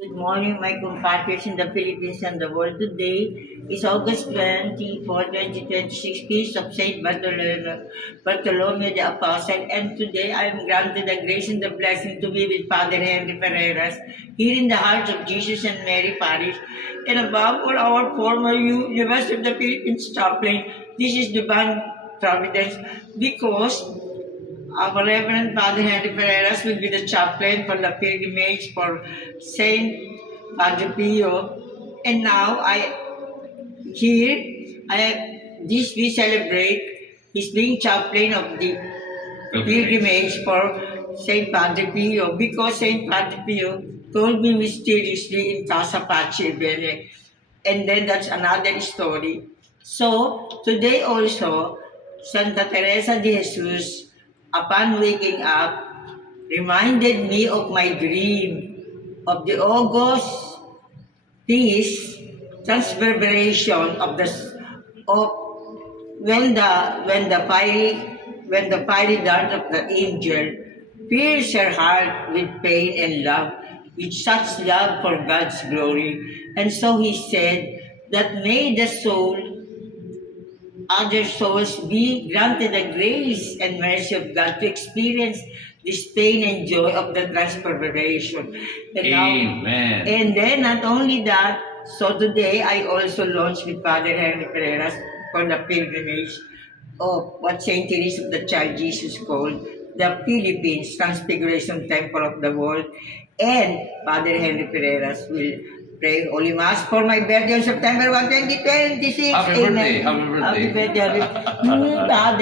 Good morning, my compatriots in the Philippines and the world. Today is August 24, 2026, Feast of Saint Bartholomew the Apostle, and today I am granted the grace and the blessing to be with Father Henry Ferreras here in the Hearts of Jesus and Mary Parish, and above all our former University of the Philippines chaplain. This is divine providence because our Reverend Father Henry Ferreras will be the chaplain for the pilgrimage for Saint Padre Pio. And now this we celebrate his being chaplain of the pilgrimage for Saint Padre Pio because Saint Padre Pio told me mysteriously in Casa Pace Bene. And then that's another story. So today also, Santa Teresa de Jesus, upon waking up, reminded me of my dream of the August peace transverbration of when the fiery dart of the angel pierced her heart with pain and love, with such love for God's glory. And so he said that may the soul, other souls be granted the grace and mercy of God to experience this pain and joy of the transfiguration. Amen. And then not only that, so today I also launched with Father Henry Pereira for the pilgrimage of what Saint Teresa of the Child Jesus called the Philippines Transfiguration Temple of the World. And Father Henry Pereras will pray Holy Mass for my birthday on September 1, 2026. Happy Amen. birthday. Happy birthday. Happy birthday. Father.